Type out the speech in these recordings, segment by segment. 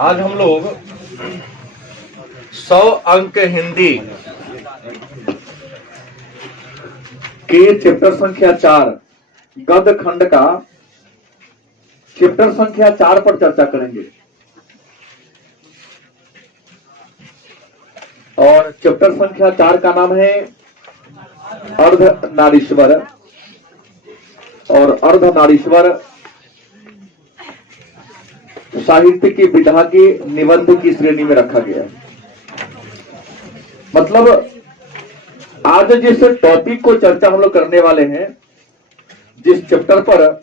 आज हम लोग 100 अंक हिंदी के चैप्टर संख्या 4 गद्य खंड का चैप्टर संख्या 4 पर चर्चा करेंगे। और चैप्टर संख्या 4 का नाम है अर्धनारीश्वर। और अर्धनारीश्वर साहित्य की विधा के निबंध की श्रेणी में रखा गया है। मतलब आज जिस टॉपिक को चर्चा हम लोग करने वाले हैं, जिस चैप्टर पर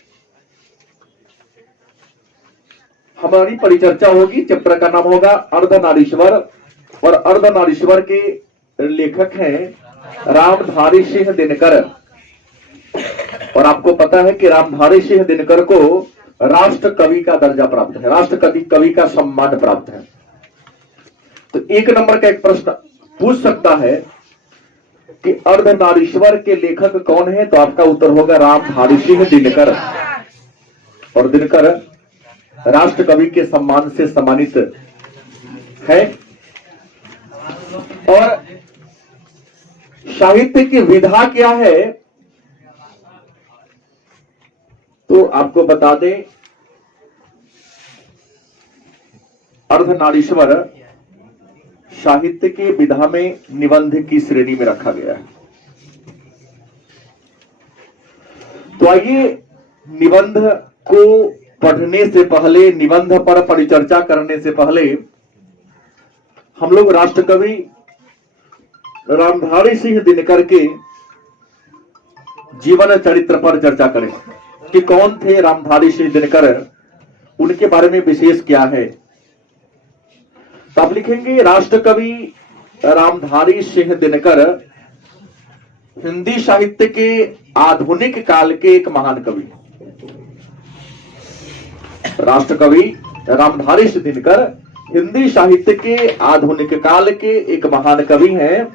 हमारी परिचर्चा होगी, चैप्टर का नाम होगा अर्धनारीश्वर। और अर्धनारीश्वर के लेखक हैं रामधारी सिंह दिनकर। और आपको पता है कि रामधारी सिंह दिनकर को राष्ट्र कवि का दर्जा प्राप्त है, राष्ट्र कवि का सम्मान प्राप्त है। तो एक नंबर का एक प्रश्न पूछ सकता है कि अर्धनारीश्वर के लेखक कौन है, तो आपका उत्तर होगा रामधारी सिंह दिनकर। और दिनकर राष्ट्र कवि के सम्मान से सम्मानित है। और साहित्य की विधा क्या है, तो आपको बता दें अर्धनारीश्वर साहित्य के विधा में निबंध की श्रेणी में रखा गया है। तो आइए निबंध को पढ़ने से पहले, निबंध पर परिचर्चा करने से पहले हम लोग राष्ट्र कवि रामधारी सिंह दिनकर के जीवन चरित्र पर चर्चा करें कि कौन थे रामधारी सिंह दिनकर, उनके बारे में विशेष क्या है। तो आप लिखेंगे राष्ट्र कवि रामधारी सिंह दिनकर हिंदी साहित्य के आधुनिक काल के एक महान कवि। राष्ट्र कवि रामधारी सिंह दिनकर हिंदी साहित्य के आधुनिक काल के एक महान कवि हैं,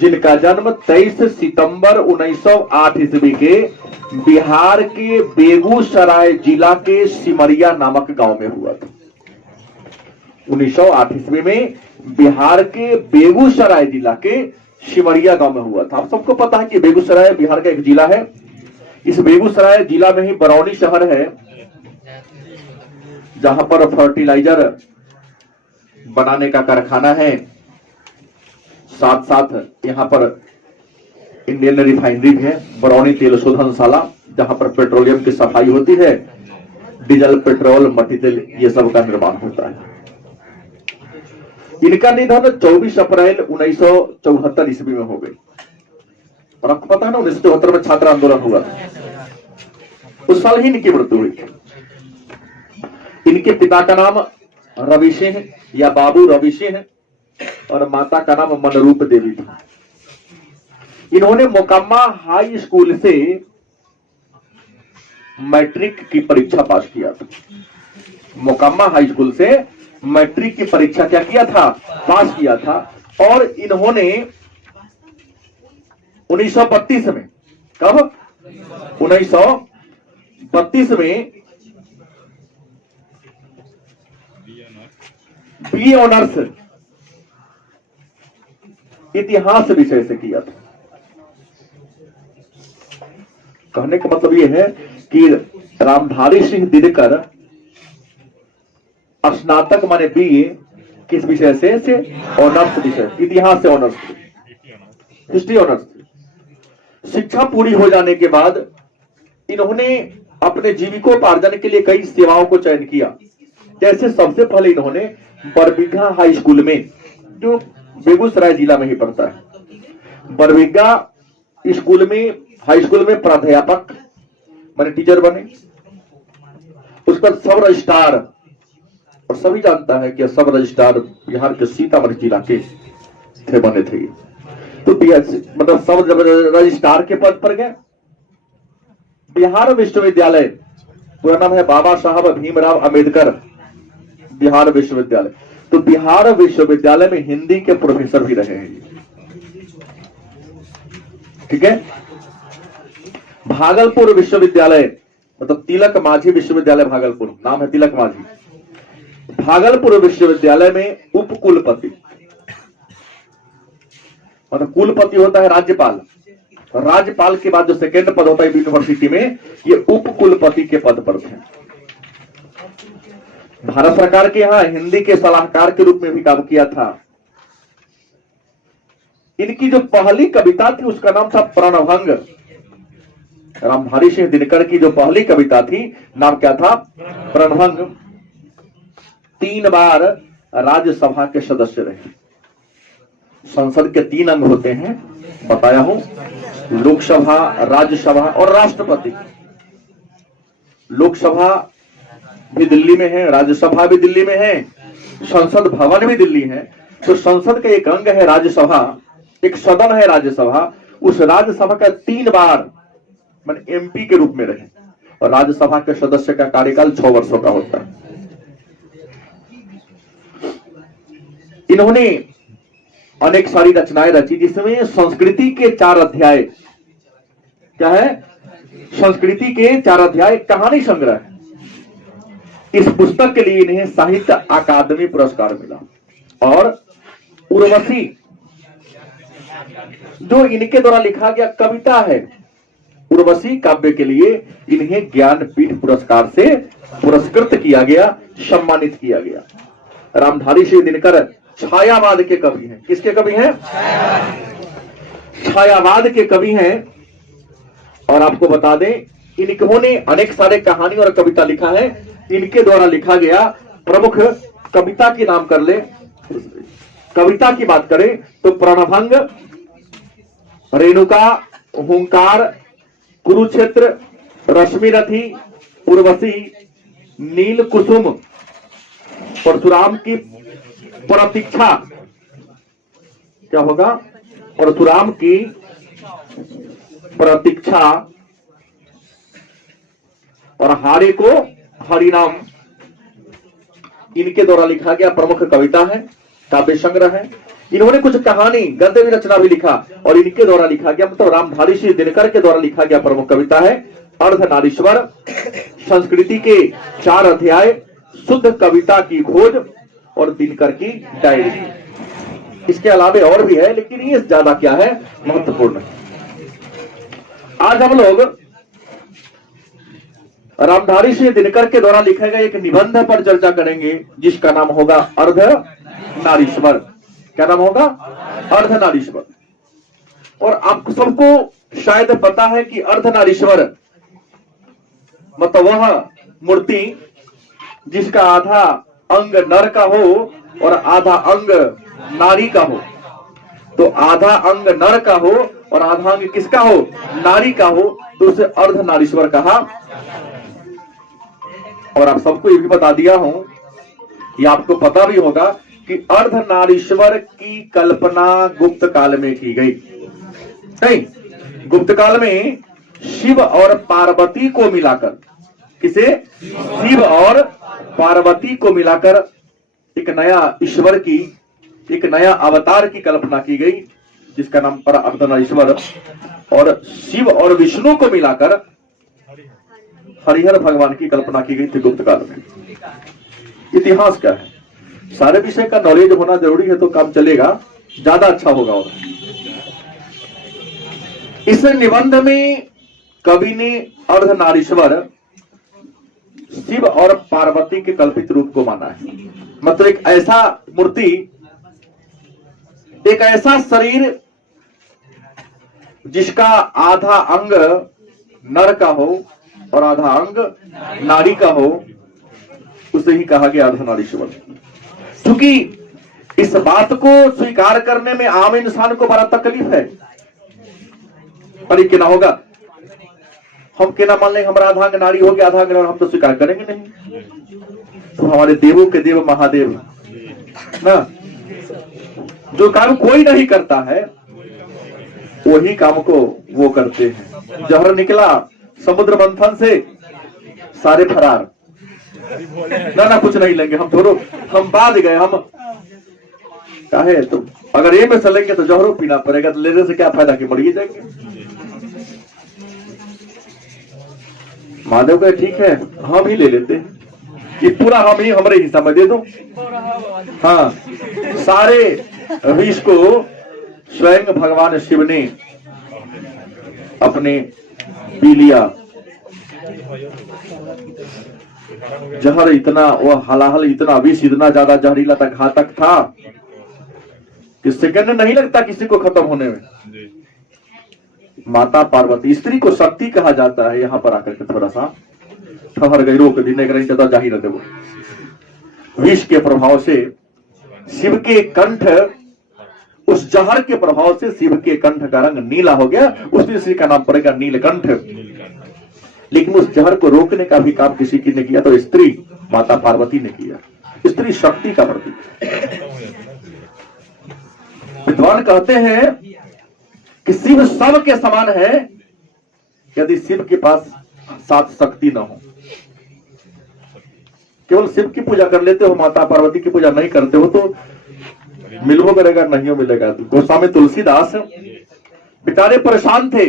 जिनका जन्म 23 सितंबर 1908 ईस्वी के बिहार के बेगूसराय जिला के सिमरिया नामक गांव में हुआ था। 1908 ईस्वी में बिहार के बेगूसराय जिला के सिमरिया गांव में हुआ था। आप सबको पता है कि बेगूसराय बिहार का एक जिला है। इस बेगूसराय जिला में ही बरौनी शहर है, जहां पर फर्टिलाइजर बनाने का कारखाना है। साथ साथ यहाँ पर इंडियन रिफाइनरी भी है, बरौनी तेल शोधनशाला, जहां पर पेट्रोलियम की सफाई होती है, डीजल, पेट्रोल, मट्टी तेल, ये सब का निर्माण होता है। इनका निधन 24 अप्रैल 1974 ईस्वी में हो गई। और आपको पता है ना, 1974 में छात्र आंदोलन हुआ था, उस साल ही इनकी मृत्यु हुई। इनके पिता का नाम रवि सिंह या बाबू रवि सिंह और माता का नाम मनरूप देवी था। इन्होंने मोकामा हाई स्कूल से मैट्रिक की परीक्षा पास किया था। मोकामा हाई स्कूल से मैट्रिक की परीक्षा क्या किया था, पास किया था। और इन्होंने 1932 में, कब 1932 में बीए ऑनर्स इतिहास विषय से किया था। कहने का मतलब यह है कि रामधारी सिंह दिनकर स्नातक माने बीए किस विषय से ऑनर्स विषय, इतिहास से ऑनर्स, हिस्ट्री ऑनर्स। शिक्षा पूरी हो जाने के बाद इन्होंने अपने जीविकोपार्जन के लिए कई सेवाओं को चयन किया। जैसे सबसे पहले इन्होंने बरबीघा हाई स्कूल में, जो बेगूसराय जिला में ही पड़ता है, बरबीघा स्कूल में, हाई स्कूल में प्राध्यापक माने टीचर बने। उसका सब रजिस्ट्रार, और सभी जानता है कि सब रजिस्ट्रार बिहार के सीतामढ़ी जिला के थे, बने थे। तो मतलब सब रजिस्ट्रार के पद पर गए। बिहार विश्वविद्यालय, पूरा नाम है बाबा साहब भीमराव अंबेडकर बिहार विश्वविद्यालय। तो बिहार विश्वविद्यालय में हिंदी के प्रोफेसर भी रहे हैं। ठीक है। भागलपुर विश्वविद्यालय, मतलब तिलक माझी विश्वविद्यालय भागलपुर, नाम है तिलक माझी। भागलपुर विश्वविद्यालय में उप कुलपति, मतलब कुलपति होता है राज्यपाल, राज्यपाल के बाद जो सेकेंड पद होता है यूनिवर्सिटी में, ये उप कुलपति के पद पर थे। भारत सरकार के यहां हिंदी के सलाहकार के रूप में भी काम किया था। इनकी जो पहली कविता थी उसका नाम था प्रणभंग। रामधारी सिंह दिनकर की जो पहली कविता थी नाम क्या था? प्रणभंग। 3 बार राज्यसभा के सदस्य रहे। संसद के 3 अंग होते हैं, बताया हूं, लोकसभा, राज्यसभा और राष्ट्रपति। लोकसभा भी दिल्ली में है, राज्यसभा भी दिल्ली में है, संसद भवन भी दिल्ली है। तो संसद का एक अंग है राज्यसभा, एक सदन है राज्यसभा। उस राज्यसभा का 3 बार मैंने एमपी के रूप में रहे, और राज्यसभा के सदस्य का कार्यकाल 6 वर्षों का होता है। इन्होंने अनेक सारी रचनाएं रची, जिसमें संस्कृति के 4 अध्याय, क्या है? संस्कृति के 4 अध्याय कहानी संग्रह है। इस पुस्तक के लिए इन्हें साहित्य अकादमी पुरस्कार मिला। और उर्वशी जो इनके द्वारा लिखा गया कविता है, उर्वशी काव्य के लिए इन्हें ज्ञानपीठ पुरस्कार से पुरस्कृत किया गया, सम्मानित किया गया। रामधारी सिंह दिनकर छायावाद के कवि हैं। किसके कवि हैं? छायावाद के कवि हैं। और आपको बता दें, इन्होंने अनेक सारे कहानी और कविता लिखा है। इनके द्वारा लिखा गया प्रमुख कविता की नाम कर ले, कविता की बात करें तो प्रणभंग, रेणुका, हुंकार, कुरुक्षेत्र, रश्मिरथी, उर्वशी, नील कुसुम, परशुराम की प्रतीक्षा, क्या होगा? परशुराम की प्रतीक्षा, और हारे को हरिनाम, इनके द्वारा लिखा गया प्रमुख कविता है, काव्य संग्रह है। इन्होंने कुछ कहानी, गद्य भी रचना भी लिखा, और इनके द्वारा लिखा गया, मतलब रामधारी सिंह दिनकर के द्वारा लिखा गया प्रमुख कविता है अर्धनारीश्वर, संस्कृति के 4 अध्याय, शुद्ध कविता की खोज और दिनकर की डायरी। इसके अलावा और भी है, लेकिन ये ज्यादा क्या है? महत्वपूर्ण। आज हम लोग रामधारी सिंह दिनकर के द्वारा लिखे गए एक निबंध पर चर्चा करेंगे, जिसका नाम होगा अर्धनारीश्वर। क्या नाम होगा? अर्धनारीश्वर। और आप सबको शायद पता है कि अर्धनारीश्वर मतलब वह मूर्ति जिसका आधा अंग नर का हो और आधा अंग नारी का हो। तो आधा अंग नर का हो और आधा अंग किसका हो? नारी का हो, तो उसे अर्धनारीश्वर कहा। और आप सबको ये भी बता दिया हूं, ये आपको पता भी होगा कि अर्धनारीश्वर की कल्पना गुप्त काल में की गई। नहीं, गुप्त काल में शिव और पार्वती को मिलाकर, किसे? शिव और पार्वती को मिलाकर एक नया ईश्वर की, एक नया अवतार की कल्पना की गई, जिसका नाम पर अर्धनारीश्वर। और शिव और विष्णु को मिलाकर हरिहर भगवान की कल्पना की गई थी गुप्त काल में। इतिहास क्या है? सारे विषय का नॉलेज होना जरूरी है, तो काम चलेगा, ज्यादा अच्छा होगा। और इस निबंध में कवि ने अर्धनारीश्वर शिव और पार्वती के कल्पित रूप को माना है। मतलब एक ऐसा मूर्ति, एक ऐसा शरीर जिसका आधा अंग नर का हो और आधा अंग नारी का हो, उसे ही कहा गया अर्धनारीश्वर। क्योंकि इस बात को स्वीकार करने में आम इंसान को बड़ा तकलीफ है। अरे क्या होगा, हम क्या मान लेंगे हमारा आधा अंग नारी हो गया, आधा अंग, हम तो स्वीकार करेंगे नहीं। तो हमारे देवों के देव महादेव ना, जो काम कोई नहीं करता है वही काम को वो करते हैं। जहर निकला समुद्र मंथन से, सारे फरार। ना कुछ नहीं लेंगे हम, थोड़ो हम बाज गए, हम काहे? तो अगर ये में चलेंगे तो जहरों पीना पड़ेगा, तो लेने से क्या फायदा कि मर ही जाएंगे। महादेव कहे ठीक है हम ही ले लेते हैं, ये पूरा हम ही हमारे हिस्सा में दे दो। हाँ, सारे विष को स्वयं भगवान शिव ने अपने पी लिया। जहर इतना, वह हलाहल इतना, विष इतना ज्यादा जहरीला था, घातक था कि सेकंड नहीं लगता किसी को खत्म होने में। माता पार्वती, स्त्री को शक्ति कहा जाता है, यहां पर आकर के थोड़ा सा ठहर गई, रोक दी, नहीं ज्यादा जाहिर है। वो विष के प्रभाव से शिव के कंठ, उस जहर के प्रभाव से शिव के कंठ का रंग नीला हो गया, उस ऋषि का नाम पड़ेगा नीलकंठ। लेकिन उस जहर को रोकने का भी काम किसी की ने किया, तो स्त्री माता पार्वती ने किया। स्त्री शक्ति का प्रतीक। विद्वान कहते हैं कि शिव सब के समान है, यदि शिव के पास सात शक्ति न हो। केवल शिव की पूजा कर लेते हो, माता पार्वती की पूजा नहीं करते हो, तो मिलवो करेगा नहीं मिलेगा। गोस्वामी तुलसीदास बेचारे परेशान थे,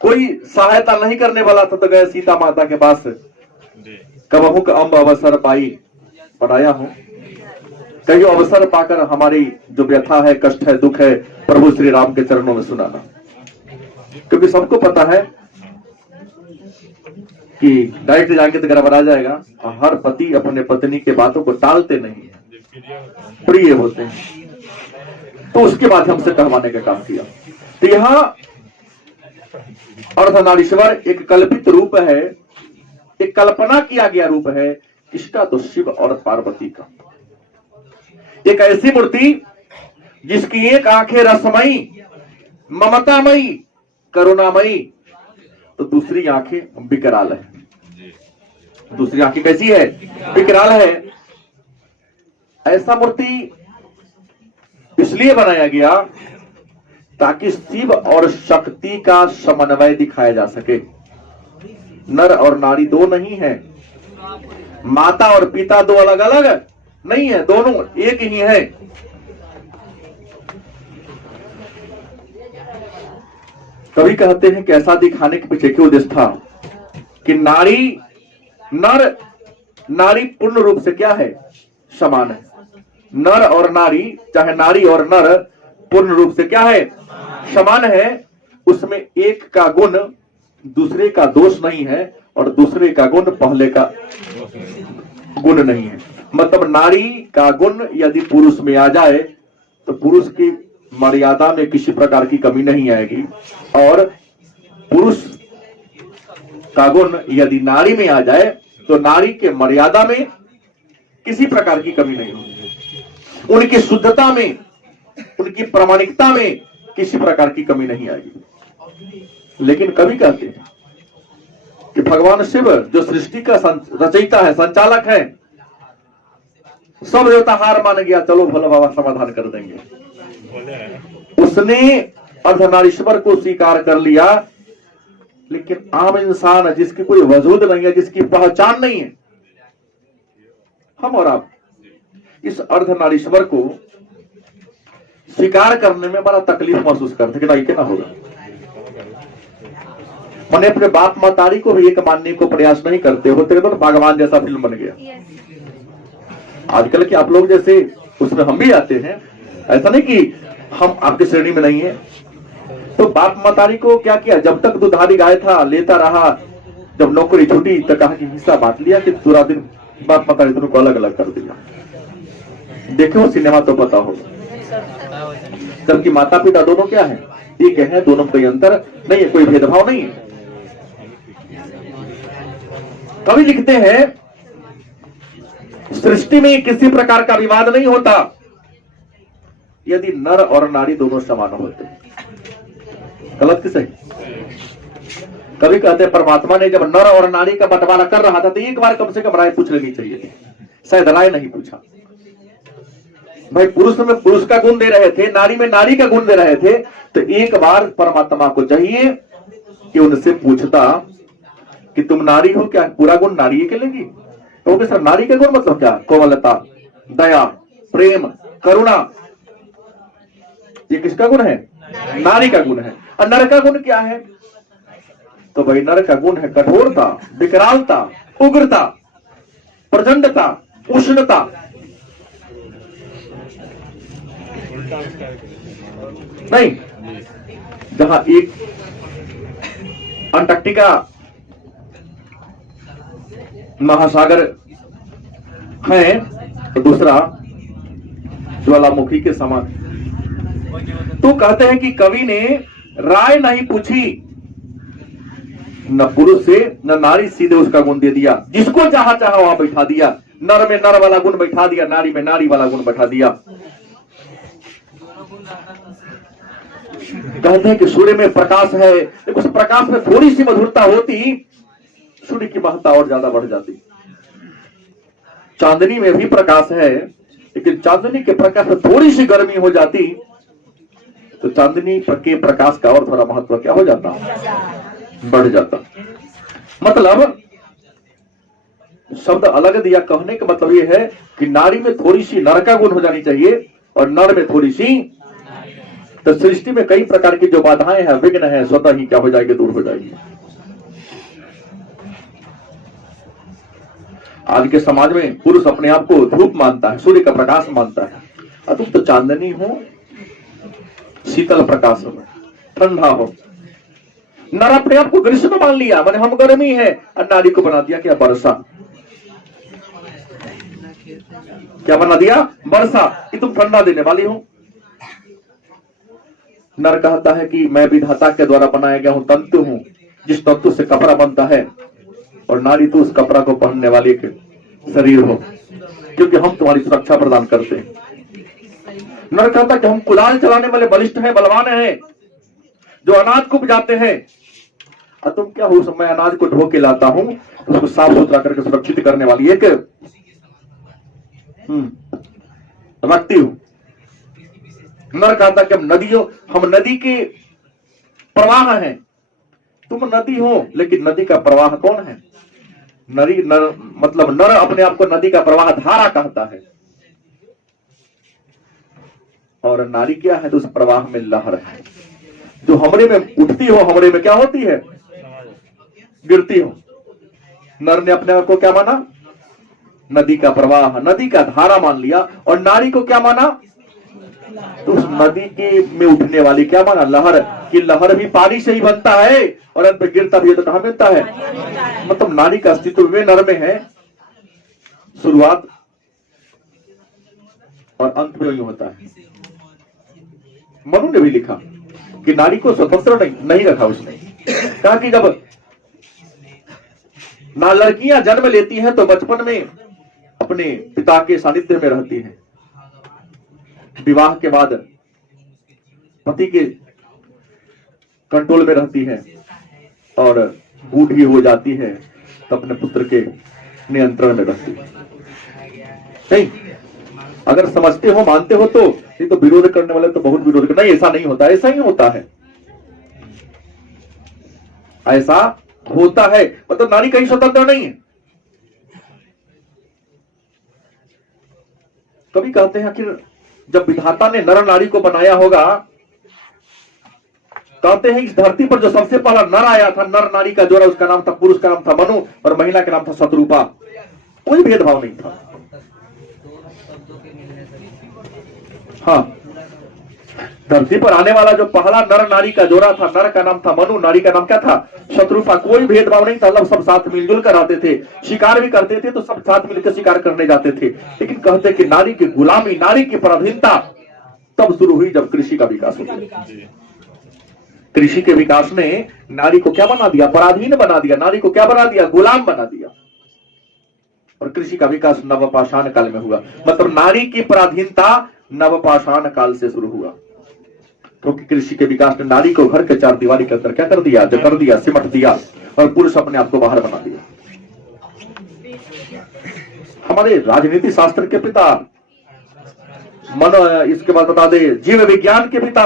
कोई सहायता नहीं करने वाला था, तो गए सीता माता के पास, कबहू का अम्ब अवसर पाई बनाया हूं, कहीं अवसर पाकर हमारी जो व्यथा है, कष्ट है, दुख है, प्रभु श्री राम के चरणों में सुनाना। क्योंकि सबको पता है कि डायरेक्ट जाएंगे तो गड़बड़ा जाएगा, और हर पति अपने पत्नी के बातों को टालते नहीं है, प्रिय होते हैं, तो उसके माध्यम से कहवाने का काम किया। तो यहाँ अर्धनारीश्वर एक कल्पित रूप है, एक कल्पना किया गया रूप है। किसका? तो शिव और पार्वती का। एक ऐसी मूर्ति जिसकी एक आंखें रसमयी, ममतामयी, करुणामयी, तो दूसरी आंखें विकराल है। दूसरी आंखें कैसी है? विकराल है। ऐसा मूर्ति इसलिए बनाया गया ताकि शिव और शक्ति का समन्वय दिखाया जा सके। नर और नारी दो नहीं है, माता और पिता दो अलग अलग नहीं है, दोनों एक ही है। कभी कहते हैं कि ऐसा दिखाने के पीछे क्या उद्देश्य था कि नारी पूर्ण रूप से क्या है? समान है। नर और नारी, चाहे नारी और नर पूर्ण रूप से क्या है? समान है। उसमें एक का गुण दूसरे का दोष नहीं है, और दूसरे का गुण पहले का गुण नहीं है। मतलब नारी का गुण यदि पुरुष में आ जाए तो पुरुष की मर्यादा में किसी प्रकार की कमी नहीं आएगी, और पुरुष का गुण यदि नारी में आ जाए तो नारी के मर्यादा में किसी प्रकार की कमी नहीं होगी। उनकी शुद्धता में, उनकी प्रामाणिकता में किसी प्रकार की कमी नहीं आएगी। लेकिन कभी कहते हैं कि भगवान शिव जो सृष्टि का रचयिता है, संचालक है, सब देवता हार मान गया, चलो भोला बाबा समाधान कर देंगे। उसने अर्धनारीश्वर को स्वीकार कर लिया, लेकिन आम इंसान जिसकी कोई वजूद नहीं है, जिसकी पहचान नहीं है, हम और आप इस अर्धनारीश्वर को स्वीकार करने में बड़ा तकलीफ महसूस करते कि नहीं क्या होगा। मैंने अपने बाप मातारी को भी एक मानने को प्रयास नहीं करते होते तो भगवान जैसा फिल्म बन गया। आजकल के आप लोग जैसे उसमें हम भी आते हैं, ऐसा नहीं कि हम आपकी श्रेणी में नहीं है। तो बाप मातारी को क्या किया? जब तक दुधारी गाय था लेता रहा, जब नौकरी छूटी तो कहा कि हिस्सा बांट लिया, कि पूरा दिन बाप मातारी दोनों को अलग अलग कर दिया। देखो सिनेमा तो पता होगा, जबकि माता पिता दोनों क्या है? एक है, दोनों कोई अंतर नहीं है, कोई भेदभाव नहीं है। कवि लिखते हैं सृष्टि में किसी प्रकार का विवाद नहीं होता यदि नर और नारी दोनों समान होते। गलत कि सही? कभी कहते हैं परमात्मा ने जब नर और नारी का बंटवारा कर रहा था तो एक बार कम से कम राय पूछ लेनी चाहिए थी, शायद राय नहीं पूछा। भाई पुरुष में पुरुष का गुण दे रहे थे, नारी में नारी का गुण दे रहे थे, तो एक बार परमात्मा को चाहिए कि उनसे पूछता कि तुम नारी हो क्या? पूरा गुण नारी के लेगी? तो सर नारी का गुण मतलब क्या? कोमलता, दया, प्रेम, करुणा, ये किसका गुण है? नारी का गुण है। और नर का गुण क्या है? तो भाई नर का गुण है कठोरता, विकरालता, उग्रता, प्रचंडता, उष्णता। नहीं, जहां एक अंटार्कटिका महासागर है तो दूसरा ज्वालामुखी के समान। तो कहते हैं कि कवि ने राय नहीं पूछी, न पुरुष से न नारी, सीधे उसका गुण दे दिया, जिसको चाहा चाहा वहां बैठा दिया। नर में नर वाला गुण बैठा दिया, नारी में नारी वाला गुण बैठा दिया। कहते हैं कि सूर्य में प्रकाश है, लेकिन उस प्रकाश में थोड़ी सी मधुरता होती, सूर्य की महत्ता और ज्यादा बढ़ जाती। चांदनी में भी प्रकाश है, लेकिन चांदनी के प्रकाश में थोड़ी सी गर्मी हो जाती तो चांदनी के प्रकाश का और थोड़ा महत्व क्या हो जाता, बढ़ जाता। मतलब शब्द अलग दिया, कहने का मतलब यह है कि नारी में थोड़ी सी नर का गुण हो जानी चाहिए और नर में थोड़ी सी। तो सृष्टि में कई प्रकार की जो बाधाएं हैं, विघ्न है, स्वतः ही क्या हो जाएगी, दूर हो जाएगी। आज के समाज में पुरुष अपने आप को धूप मानता है, सूर्य का प्रकाश मानता है, और तुम तो चांदनी हो, शीतल प्रकाश हो, ठंडा हो। नर अपने आप को ग्रीष्म मान लिया, माने हम गर्मी है, और नारी को बना दिया क्या, वर्षा। क्या बना दिया, वर्षा, कि तुम ठंडा देने वाली हो। नर कहता है कि मैं विधाता के द्वारा बनाया गया हूं, तंतु हूं, जिस तंतु से कपड़ा बनता है, और नारी तो उस कपड़ा को पहनने वाली के शरीर हो, क्योंकि हम तुम्हारी सुरक्षा प्रदान करते हैं। नर कहता कि हम कुलाल चलाने वाले बलिष्ठ हैं, बलवान हैं, जो अनाज को उपजाते हैं, और तुम क्या हो, मैं अनाज को ढो के लाता हूं, उसको साफ सुथरा करके सुरक्षित करने वाली एक रखती हूं। नर कहता कि हम नदी के प्रवाह हैं, तुम नदी हो, लेकिन नदी का प्रवाह कौन है, नर मतलब नर अपने आप को नदी का प्रवाह धारा कहता है, और नारी क्या है, तो उस प्रवाह में लहर है, जो हमरे में उठती हो, हमरे में क्या होती है, गिरती हो। नर ने अपने आप को क्या माना, नदी का प्रवाह, नदी का धारा मान लिया, और नारी को क्या माना, तो उस नदी के में उठने वाली क्या माना, लहर, कि लहर भी पानी से ही बनता है, और अंत में गिरता भी है तो कहां मिलता है। मतलब नारी का अस्तित्व में नर में है, शुरुआत और अंत में वही होता है। मनु ने भी लिखा कि नारी को स्वतंत्र नहीं रखा उसने, कहा कि जब ना लड़कियां जन्म लेती हैं तो बचपन में अपने पिता के सानिध्य में रहती हैं, विवाह के बाद पति के कंट्रोल में रहती है, और बूढ़ी हो जाती है तो अपने पुत्र के नियंत्रण में रहती है। नहीं, अगर समझते हो, मानते हो तो, नहीं तो विरोध करने वाले तो बहुत विरोध करना, ऐसा नहीं होता, ऐसा ही होता है, ऐसा होता है। मतलब नारी कहीं स्वतंत्र नहीं है। कभी कहते हैं कि जब विधाता ने नर नारी को बनाया होगा, कहते हैं इस धरती पर जो सबसे पहला नर आया था, नर नारी का जोड़ा, उसका नाम था, पुरुष का नाम था मनु, और महिला का नाम था शत्रुपा। कोई भेदभाव नहीं था। हाँ, धरती पर आने वाला जो पहला नर नारी का जोड़ा था, नर का नाम था मनु, नारी का नाम क्या था, शत्रुपा। कोई भेदभाव नहीं था, सब साथ मिलजुल कर आते थे, शिकार भी करते थे तो सब साथ मिलकर शिकार करने जाते थे। लेकिन कहते कि नारी की गुलामी, नारी की पराधीनता तब शुरू हुई जब कृषि का विकास हुआ। कृषि के विकास ने नारी को क्या बना दिया, पराधीन बना दिया, नारी को क्या बना दिया, गुलाम बना दिया। और कृषि का विकास नवपाषाण काल में हुआ। मतलब नारी की पराधीनता नवपाषाण काल से शुरू हुआ, क्योंकि कृषि के विकास ने नारी को घर के चार दीवारी के अंदर क्या कर दिया, जकड़ दिया, सिमट दिया, और पुरुष अपने आप को बाहर बना दिया। हमारे राजनीति शास्त्र के पिता, इसके बाद बता दे जीव विज्ञान के पिता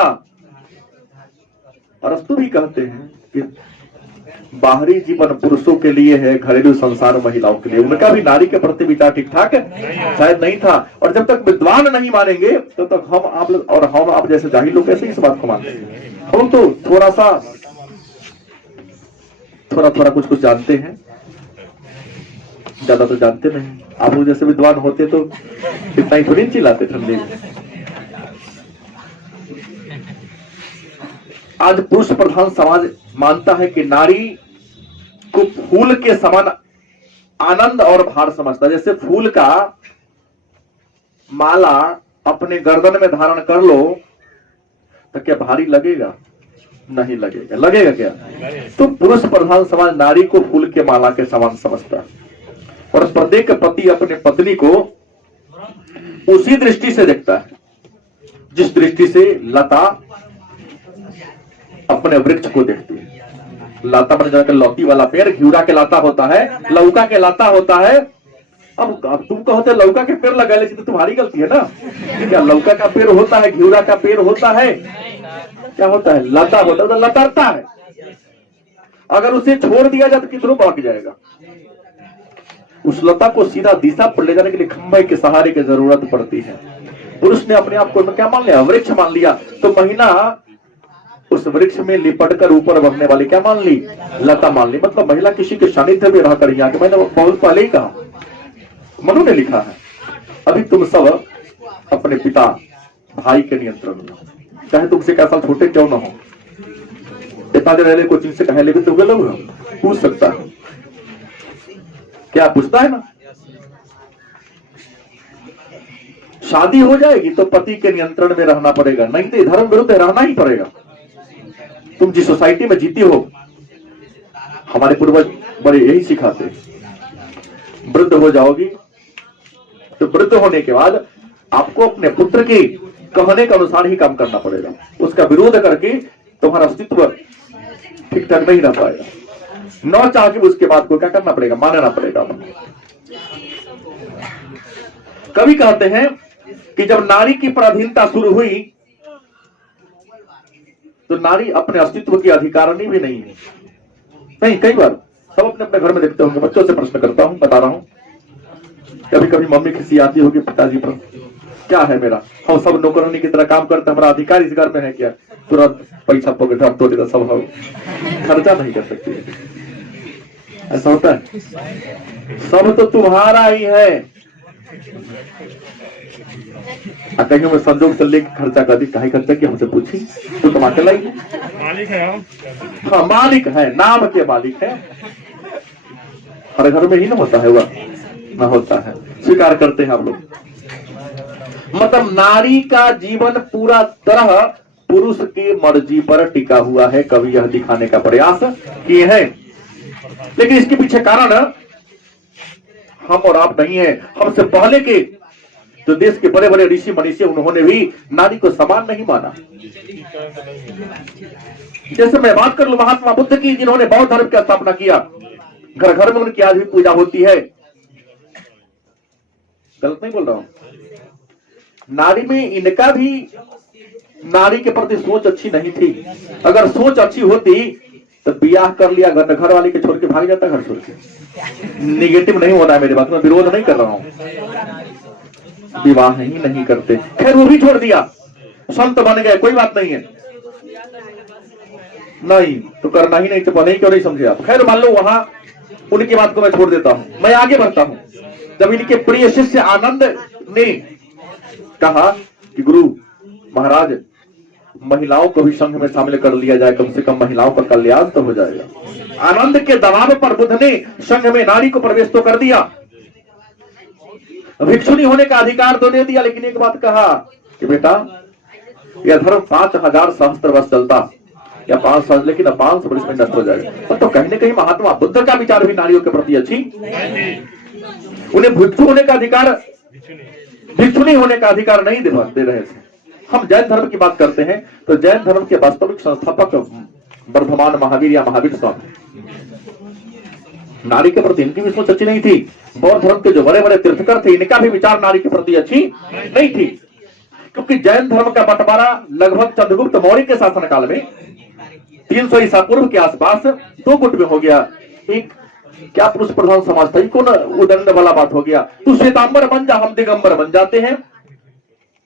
अरस्तु भी कहते हैं कि बाहरी जीवन पुरुषों के लिए है, घरेलू संसार महिलाओं के लिए। उनका भी नारी के प्रति विचार ठीक ठाक शायद नहीं था। और जब तक विद्वान नहीं मानेंगे तब तक हम आप जैसे जाहिल लोग कैसे इस बात को मानेंगे। हम तो थोड़ा सा थोड़ा थोड़ा कुछ कुछ जानते हैं, ज्यादा तो जानते नहीं। आप लोग जैसे विद्वान होते तो इतना ही थोड़ी चिल्लाते ठंडी में। आज पुरुष प्रधान समाज मानता है कि नारी को फूल के समान आनंद और भार समझता है। जैसे फूल का माला अपने गर्दन में धारण कर लो तो क्या भारी लगेगा? नहीं लगेगा। लगेगा क्या? तो पुरुष प्रधान समाज नारी को फूल के माला के समान समझता है और प्रत्येक पति अपने पत्नी को उसी दृष्टि से देखता है जिस दृष्टि से लता अपने वृक्ष को देखती है। लता बन जाकर लौकी वाला पेड़, घिउरा के लाता होता है, लौका के लाता होता है। अब तुम कहते लौका के पेड़ लगा, लेकिन तुम्हारी गलती है ना। क्या लौका का पेड़ होता है, घिउरा का पेड़ होता है, क्या होता है? लता होता है, तो लताड़ता है। अगर उसे छोड़ दिया जाए तो किधरों भाग जाएगा। उस लता को सीधा दिशा पर ले जाने के लिए खंभे के सहारे की जरूरत पड़ती है। पुरुष ने अपने आप को क्या मान लिया? वृक्ष मान लिया। तो महिला उस वृक्ष में लिपट कर ऊपर बढ़ने वाली क्या मान ली? लता मान ली। मतलब महिला किसी के सानिध्य में रहकर, यहाँ के मैंने बहुत पहले ही कहा, मनु ने लिखा है, अभी तुम सब अपने पिता भाई के नियंत्रण में, चाहे तुमसे कैसा छोटे क्यों ना हो। इतना देर पहले कोचिंग से कहले भी तो लोग पूछ सकता है, क्या पूछता है ना। शादी हो जाएगी तो पति के नियंत्रण में रहना पड़ेगा, नहीं तो धर्म विरुद्ध रहना ही पड़ेगा। तुम जिस सोसाइटी में जीती हो, हमारे पूर्वज बड़े यही सिखाते। वृद्ध हो जाओगी तो वृद्ध होने के बाद आपको अपने पुत्र के कहने के अनुसार ही काम करना पड़ेगा। उसका विरोध करके तुम्हारा अस्तित्व ठीक ठाक नहीं रह पाएगा। न चाह के उसके बाद को क्या करना पड़ेगा? मानना पड़ेगा। कवि कहते हैं कि जब नारी की पराधीनता शुरू हुई तो नारी अपने अस्तित्व की अधिकारिणी भी नहीं है। नहीं, कई बार सब अपने अपने घर में देखते होंगे। बच्चों से प्रश्न करता हूं, बता रहा हूं, कभी कभी मम्मी खिसी आती होगी पिताजी पर, क्या है मेरा, हम सब नौकरानी की तरह काम करते, हमारा अधिकार इस घर में है क्या? तुरंत पैसा पकड़ तो सब हम खर्चा नहीं कर सकते। ऐसा होता है? सब तो तुम्हारा ही है। कहीं मैं संजोग से लेकर खर्चा कर दी, कहीं खर्चा की हमसे पूछी तो तुम अकेला ही मालिक है। हाँ, मालिक है, नाम के मालिक है। हर घर में ही ना होता है, वह ना होता है, स्वीकार करते हैं आप लोग। मतलब नारी का जीवन पूरा तरह पुरुष की मर्जी पर टिका हुआ है। कवि यह दिखाने का प्रयास किए हैं, लेकिन इसके पीछे कारण हम और आप नहीं है। हमसे पहले के जो देश के बड़े बड़े ऋषि मनीषी, उन्होंने भी नारी को समान नहीं माना। जैसे मैं बात कर लूं महात्मा बुद्ध की, जिन्होंने बौद्ध धर्म की स्थापना किया, घर घर में उनकी आज भी पूजा होती है। गलत नहीं बोल रहा हूं। नारी में इनका भी नारी के प्रति सोच अच्छी नहीं थी। अगर सोच अच्छी होती तो ब्याह कर लिया, घर वाले के छोड़ के भाग जाता घर छोड़ के। निगेटिव नहीं होना है मेरी बात में, विरोध नहीं कर रहा हूं। विवाह ही नहीं करते, खैर वो भी छोड़ दिया, संत बन गए, कोई बात नहीं है। नहीं तो करना ही नहीं, तो नहीं क्यों नहीं समझे आप? खैर मान लो वहां उनकी बात को मैं छोड़ देता हूं, मैं आगे बढ़ता हूं। जब इनके प्रिय शिष्य आनंद ने कहा कि गुरु महाराज, महिलाओं को भी संघ में शामिल कर लिया जाए, कम से कम महिलाओं का कल्याण तो हो जाएगा। आनंद के दबाव पर बुद्ध ने संघ में नारी को प्रवेश तो कर दिया, भिक्षुणी होने का अधिकार तो दे दिया, लेकिन एक बात कहा कि बेटा यह धर्म 5000 सहस्त्र वर्ष चलता या 500, लेकिन 500 वर्ष में नष्ट हो जाएगा। तो कहीं न कहीं महात्मा बुद्ध का विचार भी नारियों के प्रति अच्छी, उन्हें भिक्षु होने का अधिकार, भिक्षुणी होने का अधिकार नहीं दे रहे थे। हम जैन धर्म की बात करते हैं तो जैन धर्म के वास्तविक संस्थापक वर्धमान महावीर या महावीर स्वामी। नारी के प्रति इनकी भी सोच अच्छी नहीं थी। बौद्ध धर्म के जो बड़े बड़े तीर्थकर थे, इनका भी विचार नारी के प्रति अच्छी नहीं थी, क्योंकि जैन धर्म का बंटवारा लगभग चंद्रगुप्त मौर्य के शासनकाल में 300 ईसा पूर्व के आसपास 2 गुट में हो गया। एक क्या पुरुष प्रधान समाज था, कौन उदंड वाला बात हो गया, तू श्वेतांबर बन जा, हम दिगंबर बन जाते हैं,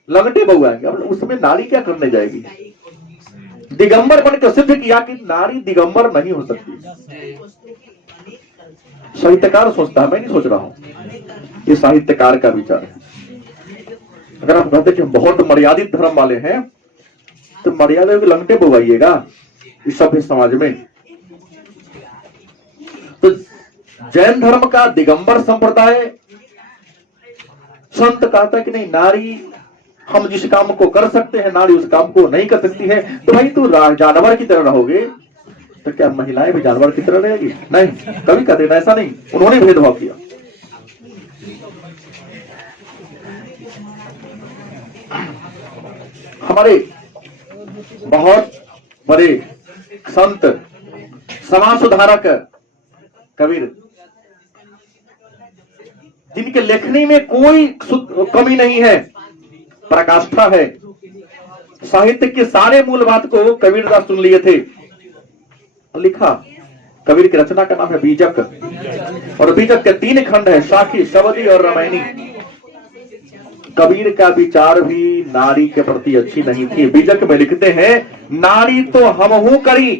लंगटे बहु आएंगे। उसमें नारी क्या करने जाएगी? दिगंबर बनकर सिद्ध किया कि नारी दिगंबर नहीं हो सकती। साहित्यकार सोचता है, मैं नहीं सोच रहा हूं, ये साहित्यकार का विचार है। अगर आप कहते कि हम बहुत मर्यादित धर्म वाले हैं तो मर्यादा के लंगटे बोवाइएगा इस सभ्य समाज में। तो जैन धर्म का दिगंबर संप्रदाय संत कहता है कि नहीं, नारी हम जिस काम को कर सकते हैं नारी उस काम को नहीं कर सकती है। तो भाई तू जानवर की तरह रहोगे तो क्या महिलाएं भी जानवर की तरह रहेगी? नहीं, कभी कहते ना, ऐसा नहीं, उन्होंने भेदभाव किया। हमारे बहुत बड़े संत समाज सुधारक कबीर, जिनके लेखनी में कोई कमी नहीं है, प्रकाष्ठा है, साहित्य के सारे मूल बात को कबीरदास सुन लिए थे, लिखा। कबीर की रचना का नाम है बीजक, और बीजक के 3 खंड है, साखी, शबदी और रामायणी। कबीर का विचार भी नारी के प्रति अच्छी नहीं थी। बीजक में लिखते हैं, नारी तो हमहू करी।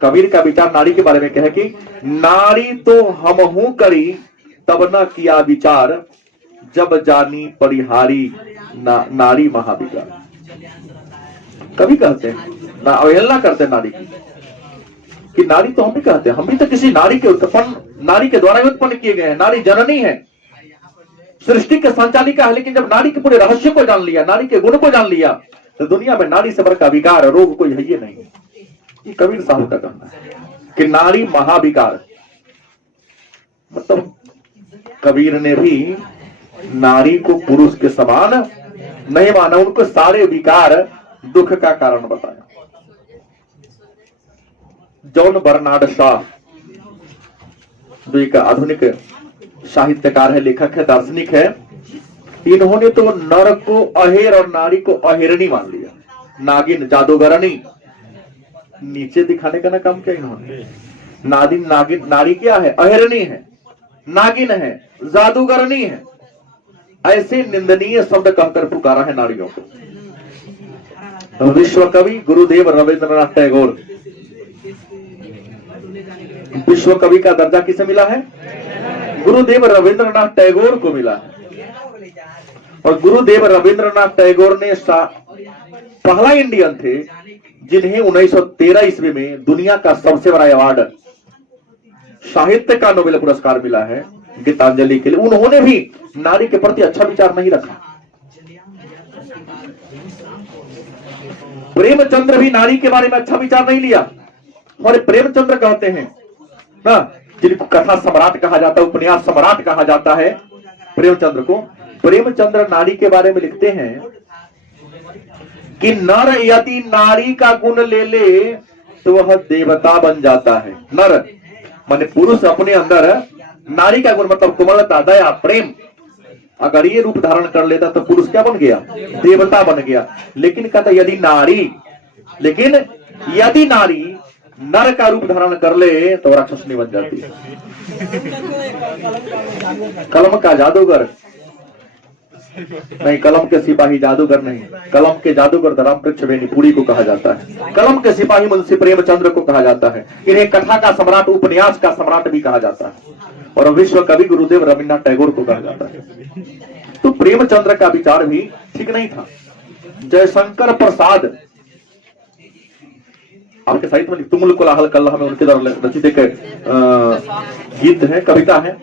कबीर का विचार नारी के बारे में कहे कि नारी तो हमहू करी, तब न किया विचार, जब जानी परिहारी नारी महाविकार। कभी कहते हैं ना, अवहेलना करते हैं नारी की, कि नारी तो हम भी कहते हैं, हम भी तो किसी नारी के उत्पन्न, नारी के द्वारा उत्पन्न किए गए हैं। नारी जननी है, सृष्टि के संचालिका है। लेकिन जब नारी के पूरे रहस्य को जान लिया, नारी के गुण को जान लिया, तो दुनिया में नारी से बड़ा विकार रोग कोई है ही नहीं। ये कबीर साहब का कहना है कि नारी महाविकार। मतलब कबीर ने भी नारी को पुरुष के समान नहीं माना, उनको सारे विकार दुख का कारण बताया। जॉन बर्नार्ड शॉ, जो एक आधुनिक साहित्यकार है, लेखक है, दार्शनिक है, इन्होंने तो नर को अहेर और नारी को अहेरनी मान लिया। नागिन, जादूगरनी, नीचे दिखाने का ना काम किया इन्होंने। नागिन, नारी क्या है? अहेरनी है, नागिन है, जादूगरनी है। ऐसे निंदनीय शब्द कहकर पुकारा है नारियों को। विश्व कवि गुरुदेव रविंद्रनाथ टैगोर, विश्व कवि का दर्जा किसे मिला है? गुरुदेव रविंद्रनाथ टैगोर को मिला है। और गुरुदेव रविंद्रनाथ टैगोर ने पहला इंडियन थे जिन्हें 1913 ईस्वी में दुनिया का सबसे बड़ा अवार्ड साहित्य का नोबेल पुरस्कार मिला है, गीतांजलि के लिए। उन्होंने भी नारी के प्रति अच्छा विचार नहीं रखा। प्रेमचंद्र भी नारी के बारे में अच्छा विचार नहीं लिया। और प्रेमचंद्र कहते हैं ना, जिनको कथा सम्राट कहा जाता है, उपन्यास सम्राट कहा जाता है प्रेमचंद्र को। प्रेमचंद्र नारी के बारे में लिखते हैं कि नर यदि नारी का गुण ले ले तो वह देवता बन जाता है। नर माने पुरुष अपने अंदर नारी का गुण मतलब कोमलता, दया, प्रेम, अगर ये रूप धारण कर लेता तो पुरुष क्या बन गया? देवता बन गया। लेकिन कहता यदि नारी नर का रूप धारण कर ले तो राक्षसनी बन जाती है। कलम का जादूगर नहीं, कलम के सिपाही जादूगर नहीं, कलम के जादूगर रामवृक्ष बेनीपुरी को कहा जाता है। कलम के सिपाही मुंशी प्रेमचंद्र को कहा जाता है। इन्हें कथा का सम्राट, उपन्यास का सम्राट भी कहा जाता है। और विश्व कवि गुरुदेव रविन्द्रनाथ टैगोर को कहा जाता है। तो प्रेमचंद्र का विचार भी ठीक नहीं था। जयशंकर प्रसाद आपके साहित्य में तुमुल कोलाहल कल्लाह में उनके द्वारा रचित एक गीत है, कविता है।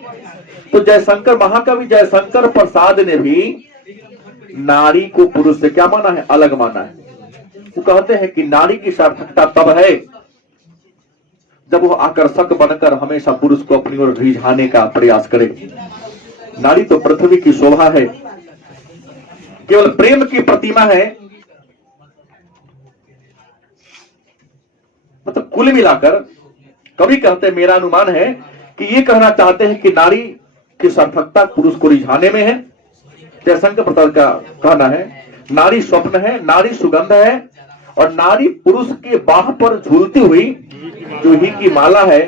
तो जयशंकर, महाकवि जयशंकर प्रसाद ने भी नारी को पुरुष से क्या माना है? अलग माना है। वो कहते हैं कि नारी की सार्थकता तब है जब वो आकर्षक बनकर हमेशा पुरुष को अपनी ओर रिझाने का प्रयास करे। नारी तो पृथ्वी की शोभा है, केवल प्रेम की प्रतिमा है। मतलब कुल मिलाकर कवि कहते हैं, मेरा अनुमान है कि ये कहना चाहते हैं कि नारी की सार्थकता पुरुष को रिझाने में है। जयशंकर प्रसाद का कहना है नारी स्वप्न है, नारी सुगंध है, और नारी पुरुष के बाह पर झूलती हुई जो ही की माला है।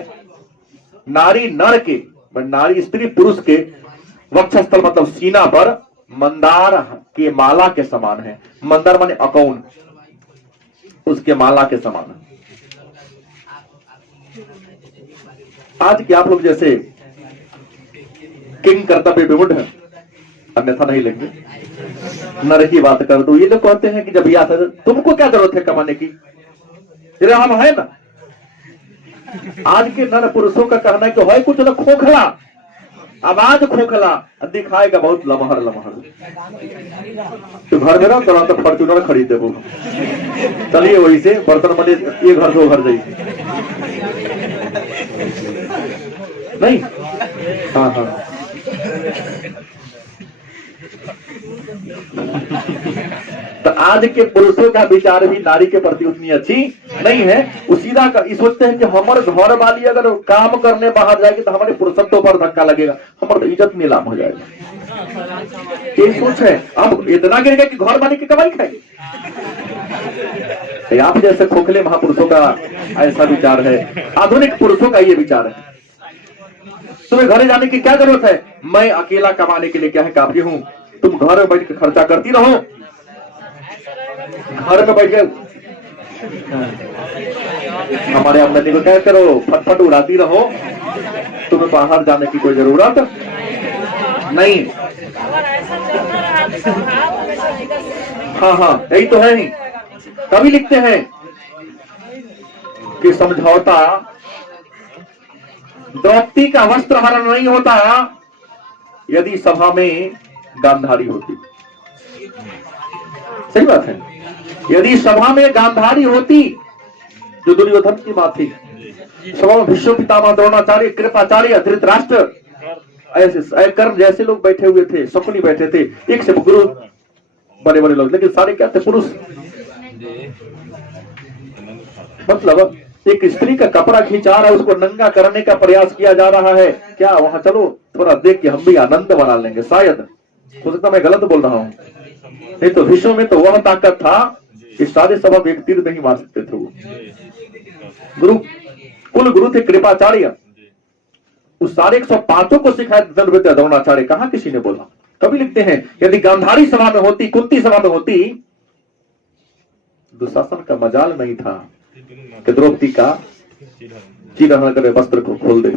नारी नर के, नारी स्त्री पुरुष के वक्षस्थल मतलब सीना पर मंदार के माला के समान है। मंदार माने अकौन, उसके माला के समान। आज के आप लोग जैसे किंग कर्तव्य विमुढ़ है, अन्यथा नहीं लेंगे, नर की बात कर दो। ये लोग कहते हैं कि जब यह आता है तुमको क्या जरूरत है कमाने की, तेरे हम है ना। आज के नर पुरुषों का कहना है कि है कुछ ना खोखला, आवाज खोखला, दिखाएगा बहुत लमहर लमहर। तो घर में रहो तो फॉर्च्यूनर खरीद दे वो, चलिए वही से बर्तन बने, ये घर से वो घर जाइए नहीं। हाँ हाँ तो आज के पुरुषों का विचार भी नारी के प्रति उतनी अच्छी नहीं है। वो सीधा सोचते हैं कि हमारे घर वाली अगर काम करने बाहर जाएगी तो हमारे पुरुषत्व पर धक्का लगेगा, हमारा इज्जत नीलाम हो जाएगा। ये सोच है। अब इतना गिर गया कि घर वाली की कमाई खाएगी। आप जैसे खोखले महापुरुषों का ऐसा विचार है, आधुनिक पुरुषों का ये विचार है। तुम्हें घर जाने की क्या जरूरत है, मैं अकेला कमाने के लिए क्या है काफी हूं, तुम घर में बैठ के खर्चा करती रहो, घर में बैठ के हमारे आमदनी को क्या करो, फटफट उड़ाती रहो, तुम्हें बाहर जाने की कोई जरूरत नहीं। हाँ हाँ यही तो है ही। कभी लिखते हैं कि समझौता द्रौपदी का वस्त्र हरण नहीं होता यदि सभा में गांधारी होती। सही बात है। यदि सभा में गांधारी होती, जो दुर्योधन की बात थी, सभा में भीष्म पितामह द्रोणाचार्य कृपाचार्य धृतराष्ट्र ऐसे कर्म जैसे लोग बैठे हुए थे, शकुनी बैठे थे, एक से गुरु बड़े बड़े लोग, लेकिन सारे क्या थे, पुरुष। मतलब एक स्त्री का कपड़ा खींचा रहा है, उसको नंगा करने का प्रयास किया जा रहा है, क्या वहां चलो थोड़ा देख के हम भी आनंद बना लेंगे, शायद हो सकता मैं गलत बोल रहा हूं। नहीं तो विश्व में तो वह ताकत था कि सारे सभा में एक तीर नहीं मार सकते थे वो। गुरु कुल गुरु थे कृपाचार्य, उस सारे 105 को सिखाया द्रोणाचार्य, कहा किसी ने बोला। कभी लिखते हैं यदि गांधारी सभा में होती, कुंती सभा में होती, दुशासन का मजाल नहीं था कि द्रौपदी का चिरहरण करे, वस्त्र को खोल दे,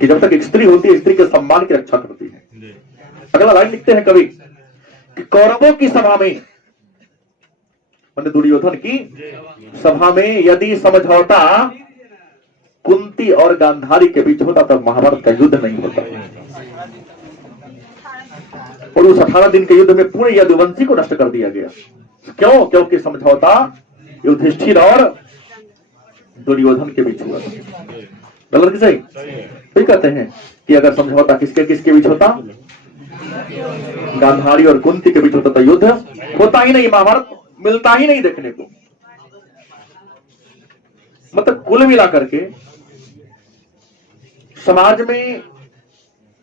कि जब तक एक स्त्री होती है स्त्री के सम्मान की रक्षा करती है। अगला लाइन लिखते हैं कवि कि कौरवों की सभा में, दुर्योधन की सभा में यदि समझौता कुंती और गांधारी के बीच होता तब महाभारत का युद्ध नहीं होता। और उस 18 दिन के युद्ध में पूरे यदुवंशी को नष्ट कर दिया गया। क्यों? क्योंकि समझौता युधिष्ठिर और दुर्योधन के बीच हुआ। गलत कि सही? तो कहते हैं कि अगर समझौता किसके किसके बीच होता, गांधारी और कुंती के बीच होता तो युद्ध होता ही नहीं, महाभारत मिलता ही नहीं देखने को। मतलब कुल मिला करके समाज में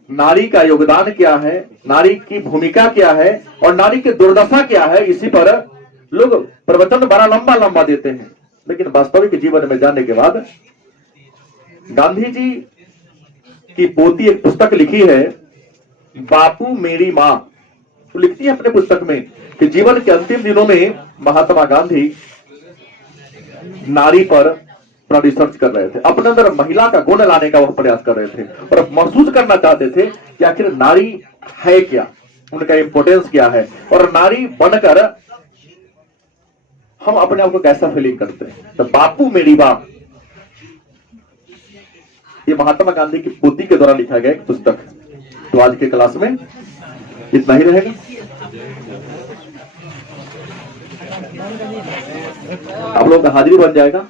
नारी का योगदान क्या है, नारी की भूमिका क्या है और नारी की दुर्दशा क्या है, इसी पर लोग प्रवचन बड़ा लंबा लंबा देते हैं। लेकिन वास्तविक जीवन में जाने के बाद, गांधी जी की पोती एक पुस्तक लिखी है, बापू मेरी माँ, तो लिखती है अपने पुस्तक में कि जीवन के अंतिम दिनों में महात्मा गांधी नारी पर रिसर्च कर रहे थे, अपने अंदर महिला का गुण लाने का वह प्रयास कर रहे थे और महसूस करना चाहते थे कि आखिर नारी है क्या, उनका इंपोर्टेंस क्या है और नारी बनकर हम अपने आप को कैसा फीलिंग करते हैं। तो बापू मेरी बाप, ये महात्मा गांधी की पोती के द्वारा लिखा गया एक पुस्तक। तो आज के क्लास में इतना ही रहेगा। आप लोगों का हाजिरी बन जाएगा।